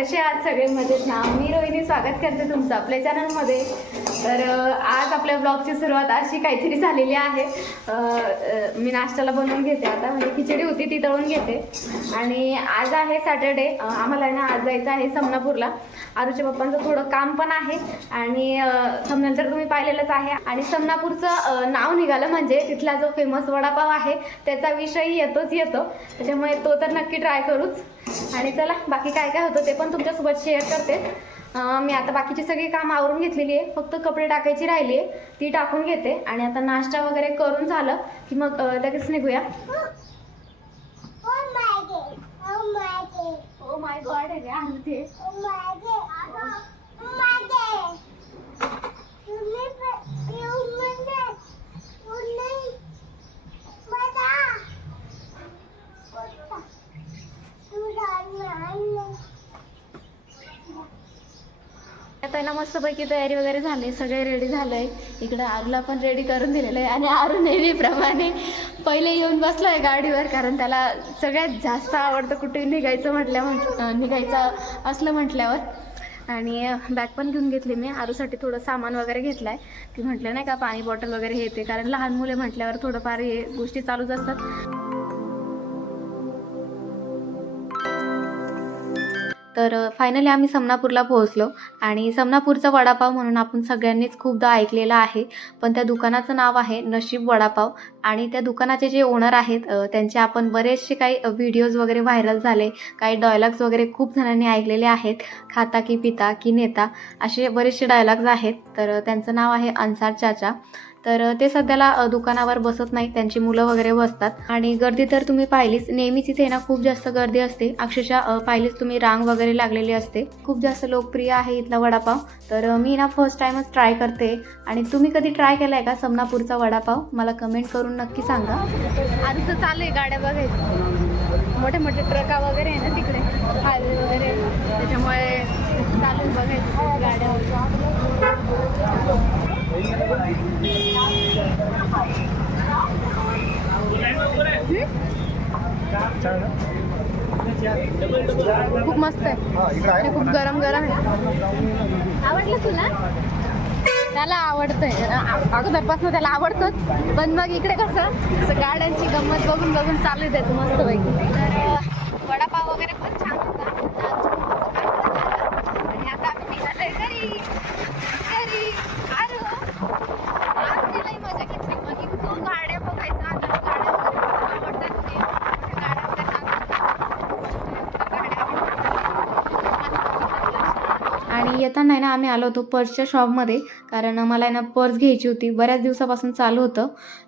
कसे आहात सगळे मजेत ना मी रोहिणी स्वागत करते तुमचं आपल्या चॅनलमध्ये तर आज आपल्या ब्लॉगची सुरुवात अशी काहीतरी झालेली आहे. मी नाश्त्याला बनवून घेते आता. म्हणजे खिचडी होती ती तळून घेते. आणि आज आहे सॅटर्डे आम्हाला आहे ना आज जायचं आहे समनापूरला. आरूच्या पप्पांचं थोडं काम पण आहे. आणि समनंतर तुम्ही पाहिलेलंच आहे. आणि समनापूरचं नाव निघालं म्हणजे तिथला जो फेमस वडापाव आहे त्याचा विषय येतोच येतो. त्याच्यामुळे तो तर नक्की ट्राय करूच. आणि चला बाकी काय काय होतं ते पण तुमच्यासोबत शेअर करते. मी आता बाकीची सगळी कामं आवरून घेतलेली आहे. फक्त कपडे टाकायची राहिली. आहे ती टाकून घेते. आणि आता नाश्ता वगैरे करून झालं की मग लगेच निघूया. माय गॉड आहे ते Oh my god. Oh my god. तुम्ही प- येऊ म्हणजे तुम्ही बघा. बघा. तुझा नाही. आता आहे ना मस्तपैकी तयारी वगैरे झाली. सगळे रेडी झालंय इकडं आरूला पण रेडी करून दिलेलं आहे आणि आरू नेहमीप्रमाणे पहिले येऊन बसलो आहे गाडीवर कारण त्याला सगळ्यात जास्त आवडतं कुठे निघायचं म्हटल्या म्हण निघायचं असलं म्हटल्यावर. आणि बॅग पण घेऊन घेतली मी. आरूसाठी थोडं सामान वगैरे घेतलं आहे की म्हटलं नाही का पाणी बॉटल वगैरे हे ते. कारण लहान मुले म्हटल्यावर थोडंफार हे गोष्टी चालूच असतात. तर फायनली आम्ही समनापूरला पोहोचलो आणि समनापूरचा वडापाव म्हणून आपण सगळ्यांनीच खूपदा ऐकलेला आहे. पण त्या दुकानाचं नाव आहे नशीब वडापाव आणि त्या दुकानाचे जे ओनर आहेत त्यांचे आपण बरेचसे काही व्हिडिओज वगैरे व्हायरल झाले. काही डायलॉग्स वगैरे खूप जणांनी ऐकलेले आहेत. खाता की पिता की नेता असे बरेचसे डायलॉग्स आहेत. तर त्यांचं नाव आहे अन्सार चाचा. तर ते सध्याला दुकानावर बसत नाही त्यांची मुलं वगैरे बसतात. आणि गर्दी तर तुम्ही पाहिलीच. नेहमीच इथे ना खूप जास्त गर्दी असते. अक्षरशः पाहिलीच तुम्ही रांग वगैरे लागलेली असते. खूप जास्त लोकप्रिय आहे इथला वडापाव. तर मी ना फर्स्ट टाइमच ट्राय करते. आणि तुम्ही कधी ट्राय केला आहे का समनापूरचा वडापाव? मला कमेंट करून नक्की सांगा. आधीच चालू आहे गाड्या बघायचं. मोठे मोठे ट्रका वगैरे आहे ना तिकडे. हायवे वगैरे. त्याच्यामुळे चालू बघायचं. गाड्या. खूप मस्त आहे. खूप गरम गरम आहे. आवडलं तुला? त्याला आवडतंय. अ- अगोदरपासून त्याला आवडतंच. पण मग इकडे कसं असं गाड्यांची गंमत बघून बघून चालू आहे त्याचं मस्त पैकी तर अ, वडापाव वगैरे पण छान होता आणि आमचं काम पण झालं. आणि आता आम्ही निघालोय घरी घरी आरू आरूने लई मजा घेतली मग इतकं गाड्या बघायचा आता गाड्या वगैरे खूप आवडतात ते गाड्या वगैरे आणि येताना आहे ना आम्ही आलो होतो पर्सच्या शॉपमध्ये कारण मला आहे ना पर्स घ्यायची होती. बऱ्याच दिवसापासून चालू होतं.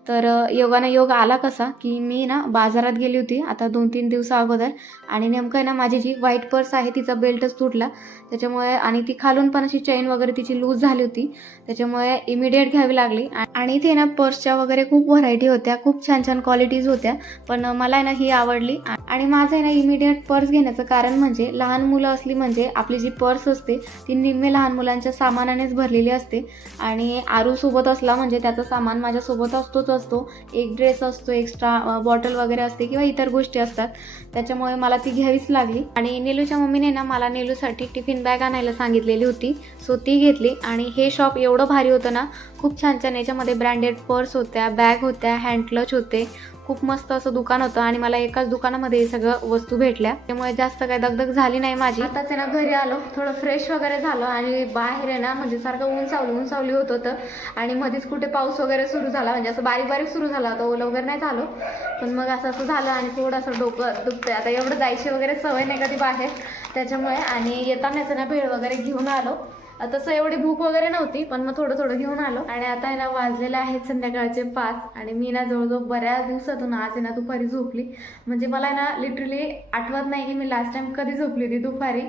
तर योगानं योग आला कसा की मी ना बाजारात गेली होती आता दोन तीन दिवसा अगोदर आणि नेमकं आहे ना माझी जी व्हाईट पर्स आहे तिचा बेल्टच तुटला. त्याच्यामुळे आणि ती खालून पण अशी चैन वगैरे तिची लूज झाली होती. त्याच्यामुळे इमिडिएट घ्यावी लागली. आणि इथे ना पर्सच्या वगैरे खूप व्हरायटी होत्या. खूप छान छान क्वालिटीज होत्या. पण मला आहे ना ही आवडली. आणि माझं आहे ना इमिडिएट पर्स घेण्याचं कारण म्हणजे लहान मुलं असली म्हणजे आपली जी पर्स असते ती निम्मे लहान मुलांच्या सामानानेच भरलेली असते. आणि आरूसोबत असला म्हणजे त्याचं सामान माझ्यासोबत असतोच असतो. एक ड्रेस असतो एक्स्ट्रा बॉटल वगैरे असते किंवा इतर गोष्टी असतात. त्याच्यामुळे मला ती घ्यावीच लागली. आणि नेलूच्या मम्मीने ना मला नेलूसाठी टिफिन बॅग आणायला सांगितलेली होती. सो ती घेतली. आणि हे शॉप एवढं भारी होतं ना खूप छान छान याच्यामध्ये ब्रँडेड पर्स होत्या बॅग होत्या हँड क्लच होते. खूप मस्त असं दुकान होतं आणि मला एकाच दुकानामध्ये हे सगळं वस्तू भेटल्या. त्यामुळे जास्त काही दगदग झाली नाही माझी. आताच आहे ना घरी आलो. थोडं फ्रेश वगैरे झालं आणि बाहेर आहे ना म्हणजे सारखं ऊन सावली ऊन सावली होत होतं. आणि मध्येच कुठे पाऊस वगैरे सुरू झाला. म्हणजे असं बारीक बारीक सुरू झाला. होता ओलं वगैरे नाही झालो. पण मग असं असं झालं आणि थोडंसं डोकं दुखतंय. आता एवढं जायची वगैरे सवय नाही कधी बाहेर. त्याच्यामुळे आणि येतानाच ना भेळ वगैरे घेऊन आलो. तसं एवढी भूक वगैरे नव्हती पण मग थोडं थोडं घेऊन आलो. आणि आता आहे ना वाजलेले आहेत संध्याकाळचे पाच. आणि मी ना जवळजवळ बऱ्याच दिवसातून आज आहे ना दुपारी झोपली. म्हणजे मला आहे ना लिटरली आठवत नाही की मी लास्ट टाइम कधी झोपली होती दुपारी.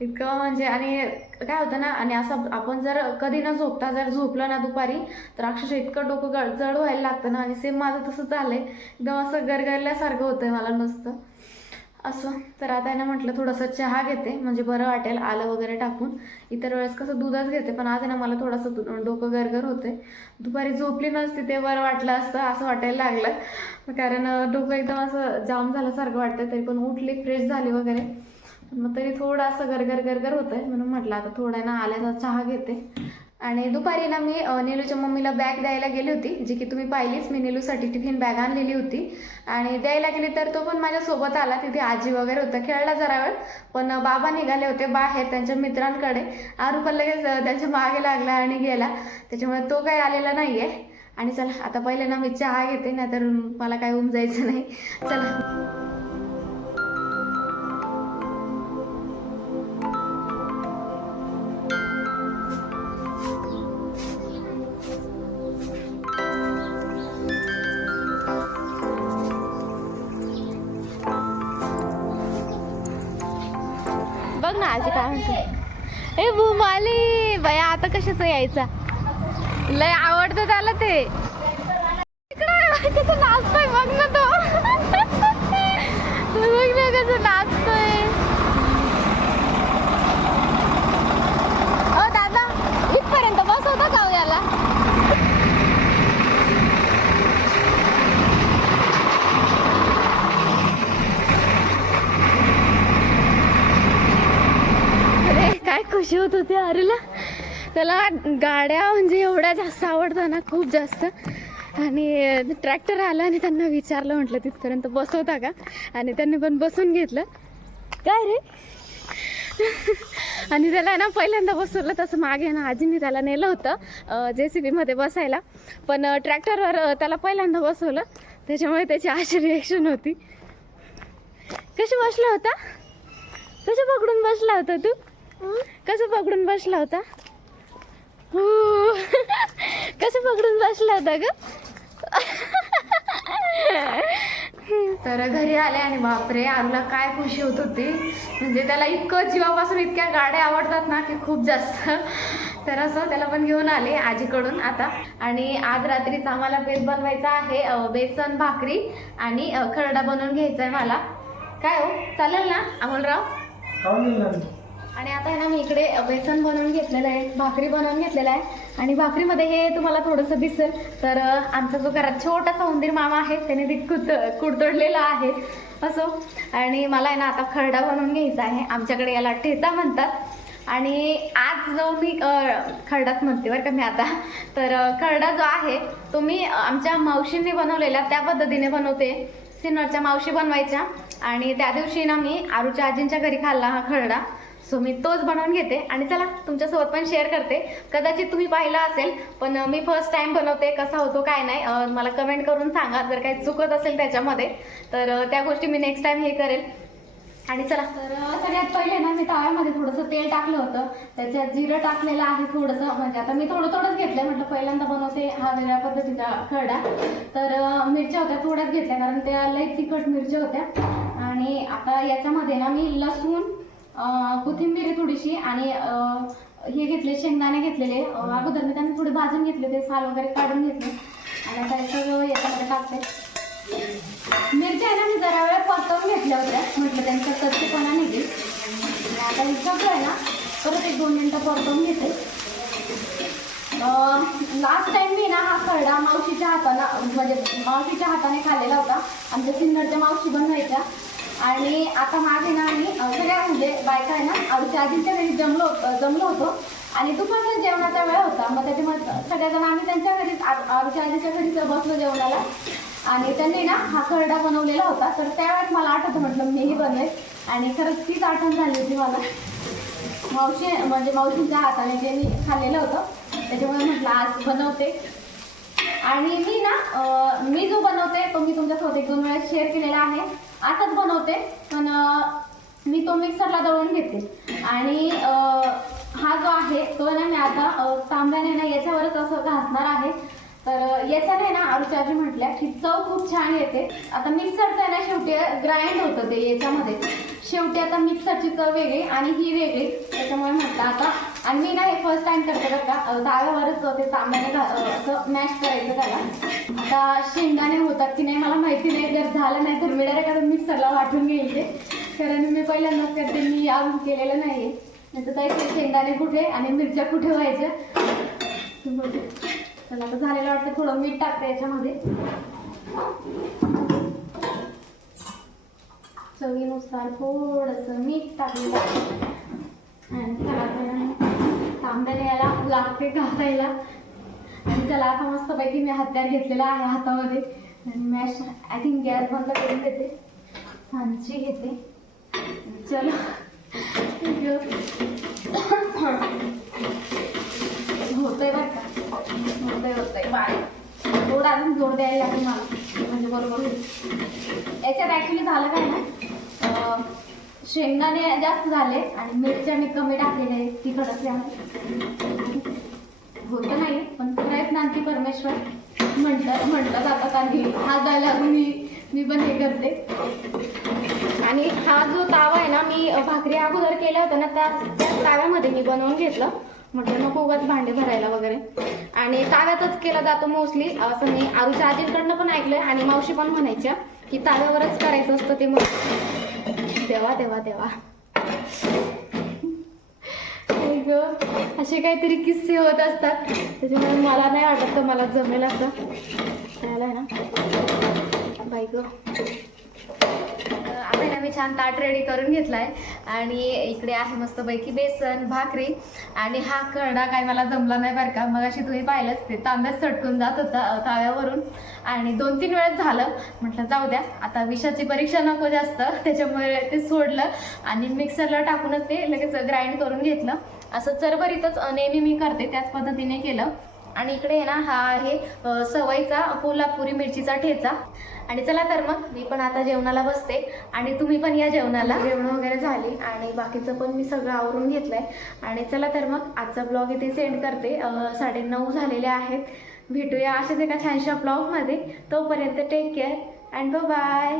इतकं म्हणजे आणि काय होतं ना आणि असं आपण जर कधी न झोपता जर झोपलं ना दुपारी तर अक्षरशः इतकं डोकं गळ जड व्हायला लागतं ना. आणि सेम माझं तसं चाललंय एकदम असं गरगरल्यासारखं होतंय मला नुसतं. असं. तर आता आहे ना म्हटलं थोडंसं चहा घेते म्हणजे बरं वाटेल आलं वगैरे टाकून. इतर वेळेस कसं दूधच घेते पण आज आहे ना मला थोडंसं दु- डोकं गरगर होते दुपारी झोपली नसती ते बरं वाटलं असतं असं वाटायला लागलं. कारण डोकं एकदम असं जाम झाल्यासारखं वाटतं तरी पण उठली फ्रेश झाली वगैरे. मग तरी थोडं असं गरगर गरगर होतंय. म्हणून म्हटलं आता थोडं ना आल्याचा चहा घेते. आणि दुपारी ना मी नीलूच्या मम्मीला बॅग द्यायला गेली होती जी की तुम्ही पाहिलीच मी नीलूसाठी टिफिन बॅग आणलेली होती. आणि द्यायला गेली तर तो पण माझ्यासोबत आला तिथे आजी वगैरे होता खेळला जरा वेळ. पण बाबा निघाले होते बाहेर त्यांच्या मित्रांकडे. आरू पण लगेच त्यांच्या मागे लागला आणि गेला. त्याच्यामुळे तो काही आलेला नाही आहे आणि चला आता पहिले ना मी चहा घेते नाहीतर मला काय होऊन जायचं नाही. चला. म्हणजे काय म्हणते? ए भूमाली बया आता कशाच यायचा? लय आवडतं त्याला ते. नाचतोय बघ ना तो बघ ना कसं नाचतोय ओ दादा इथपर्यंत बसवता का हो याला अरे काय खुशी होत होती अरेला त्याला गाड्या म्हणजे एवढ्या जास्त आवडतं ना खूप जास्त. आणि ट्रॅक्टर आला आणि त्यांना विचारलं म्हटलं तिथपर्यंत बसवता का? आणि त्यांनी पण बसून घेतलं. काय रे? आणि त्याला ना पहिल्यांदा बसवलं तसं मागे ना आजीने त्याला नेलं होतं जे सी बीमध्ये बसायला. पण ट्रॅक्टरवर त्याला पहिल्यांदा बसवलं. त्याच्यामुळे त्याची अशी रिएक्शन होती. कशी बसला होता? कशी पकडून बसला होता तू? कसं पकडून बसला होता. कसं पकडून बसला होता ग? तर घरी आले आणि बापरे आरूला काय खुशी होत होती. म्हणजे त्याला इतकं जीवापासून इतक्या गाड्या आवडतात ना की खूप जास्त. तर असं त्याला पण घेऊन आले आजीकडून आता. आणि आज रात्रीच आम्हाला बेस बनवायचा आहे बेसन भाकरी आणि खरडा बनवून घ्यायचा आहे मला. काय हो? चालेल ना अमोलराव? आणि आता आहे ना मी इकडे बेसन बनवून घेतलेलं आहे भाकरी बनवून घेतलेलं आहे. आणि भाकरीमध्ये हे तुम्हाला थोडंसं दिसेल तर आमचा जो घरात छोटासा उंदीर मामा आहे त्याने ते कुत कुडतोडलेला आहे. असो. आणि मला आहे ना आता खरडा बनवून घ्यायचा आहे. आमच्याकडे याला ठेचा म्हणतात. आणि आज जो मी खरडाच म्हणते बरं का मी आता. तर खरडा जो आहे तो मी आमच्या मावशींनी बनवलेला त्या पद्धतीने बनवते. सिन्नरच्या मावशी बनवायच्या. आणि त्या दिवशी ना मी आरूच्या आजींच्या घरी खाल्ला हा खरडा. सो मी तोच बनवून घेते. आणि चला तुमच्यासोबत पण शेअर करते. कदाचित तुम्ही पाहिला असेल पण मी फर्स्ट टाइम बनवते कसा होतो काय नाही. मला कमेंट करून सांगा जर काही चुकत असेल त्याच्यामध्ये. तर त्या गोष्टी मी नेक्स्ट टाइम हे करेल. आणि चला. तर सगळ्यात पहिले ना मी तव्यामध्ये थोडंसं तेल टाकलं होतं. त्याच्यात जिरं टाकलेलं आहे थोडंसं. म्हणजे आता मी थोडं थोडंच घेतलं म्हटलं पहिल्यांदा बनवते हा वेगळ्या पद्धतीचा खरडा. तर मिरच्या होत्या थोड्याच घेतल्या. कारण त्या लई तिखट मिरच्या होत्या. आणि आता याच्यामध्ये ना मी लसूण कोथिंबीर थोडीशी आणि हे घेतले शेंगदाणे घेतलेले. अगोदर मी त्यांना थोडे भाजून घेतले ते साल वगैरे काढून घेतले. आणि आता हे सगळं याच्यामध्ये टाकते. मिरच्या आहे ना मी जरा वेळ परतवून घेतल्या होत्या. म्हटलं त्यांच्या कच्चेपणा निघेल. आता हे सगळं आहे ना परत एक दोन मिनटं परतवून घेते. लास्ट टाइम मी ना हा खरडा मावशीच्या हातानं म्हणजे मावशीच्या हाताने खाल्लेला होता. आमच्या सिन्नरच्या मावशी बनवायच्या. आणि आता मागे ना आम्ही सगळ्या म्हणजे बायका आहे ना आमच्या आजीच्या घरी जमलो जमलो होतो. आणि दुपारचा जेवणाचा वेळ होता मग त्याच्यामध्ये सगळ्याजण आम्ही त्यांच्या घरीच आ- आमच्या आजीच्या घरीच बसलो जेवणाला. आणि त्यांनी ना हा खरडा बनवलेला होता तर त्यावेळेस मला आठवतं म्हटलं मीही बनवेल आणि खरंच तीच आठवण झाली होती मला. मावशी म्हणजे मावशीच्या हाताने जे मी खाल्लेलं होतं त्याच्यामुळे म्हटलं आज बनवते. आणि मी ना मी जो बनवते तो मी तुमच्यासोबत एक दोन वेळा शेअर केलेला आहे. आताच बनवते पण मी तो मिक्सरला दळून घेते. आणि हा जो आहे तो ना मी आता तांब्याने ना याच्यावरच असं घासणार आहे. तर याच्याने ना आरुच्या आजी म्हटल्या की चव खूप छान येते. आता मिक्सरचं आहे ना शेवटी ग्राइंड होतं ते याच्यामध्ये. शेवटी आता मिक्सरची चव वेगळी आणि ही वेगळी. त्याच्यामुळे म्हटलं आता आणि मी ना हे फर्स्ट टाइम करते बरं का. अं, ताव्यावरच ते तांब्याने असं मॅश करायचं त्याला. आता शेंगदाणे होतात की नाही मला माहिती नाही जर झालं नाही तर मी डायरेक्ट मी मिक्सरला वाटून घेईल ते. कारण मी पहिल्यांदाच करते मी अजून केलेलं नाही नाही तर त्याचे शेंगदाणे कुठे आणि मिरच्या कुठे व्हायच्या? चला आता झालेलं वाटतं थोडं मीठ टाकतं याच्यामध्ये. चवीनुसार थोडंसं मीठ टाकलेलं आणि चला यायला याला लागते घासायला. आणि चला आता मस्तपैकी मी हत्यार घेतलेला आहे हातामध्ये. आणि मॅश आय थिंक गॅस बंद करून देते. सांची घेते. चलो. होतंय बरं का? होतंय होतंय. बाय. थोडा अजून जोर द्यायला लागेल मला. म्हणजे बरोबर होईल. याच्यात ॲक्च्युली झालं काय ना? शेंगदाणे जास्त झाले आणि मिरच्या मी कमी टाकलेल्या आहेत तिखट असल्यामुळे होतं नाही पण प्रयत्न आणखी परमेश्वर म्हटलं म्हटलं आता कारण हा जायला मी मी पण हे करते. आणि हा जो तावा आहे ना मी भाकरी अगोदर केल्या होत्या ना त्या ताव्यामध्ये मी बनवून घेतलं. म्हटलं नको उगाच भांडे भरायला वगैरे. आणि ताव्यातच केला जातो मोस्टली. असं मी आरूच्या आजींकडनं पण ऐकलंय आणि मावशी पण म्हणायच्या की ताव्यावरच करायचं असतं ते मग देवा देवा देवा. गं, असे काहीतरी किस्से होत असतात. त्याच्यामुळे मला नाही वाटत तर मला जमेल असं. त्याला आहे ना? बाई गं. मी छान ताट रेडी करून घेतलाय. आणि इकडे आहे मस्तपैकी बेसन भाकरी आणि हा करडा काय मला जमला नाही बरं का. मग अशी तुम्ही पाहिलंच ते. तांब्यात सटकून जात होता ताव्यावरून. आणि दोन तीन वेळेस झालं. म्हटलं जाऊ द्या. आता विषाची परीक्षा नको जास्त. त्याच्यामुळे ते सोडलं आणि मिक्सरला टाकूनच ते लगेच ग्राइंड करून घेतलं. असं चरभरीतच नेहमी मी करते. त्याच पद्धतीने केलं. आणि इकडे आहे ना हा आहे अ, सवयीचा कोल्हापुरी मिरचीचा ठेचा. आणि चला तर मग मी पण आता जेवणाला बसते. आणि तुम्ही पण या जेवणाला. जेवण वगैरे झाली आणि बाकीचं पण मी सगळं आवरून घेतलंय. आणि चला तर मग आजचा ब्लॉग इथे सेंड करते. साडे नऊ झालेले आहेत. भेटूया अशाच एका छानशा ब्लॉगमध्ये तोपर्यंत टेक केअर अँड बाय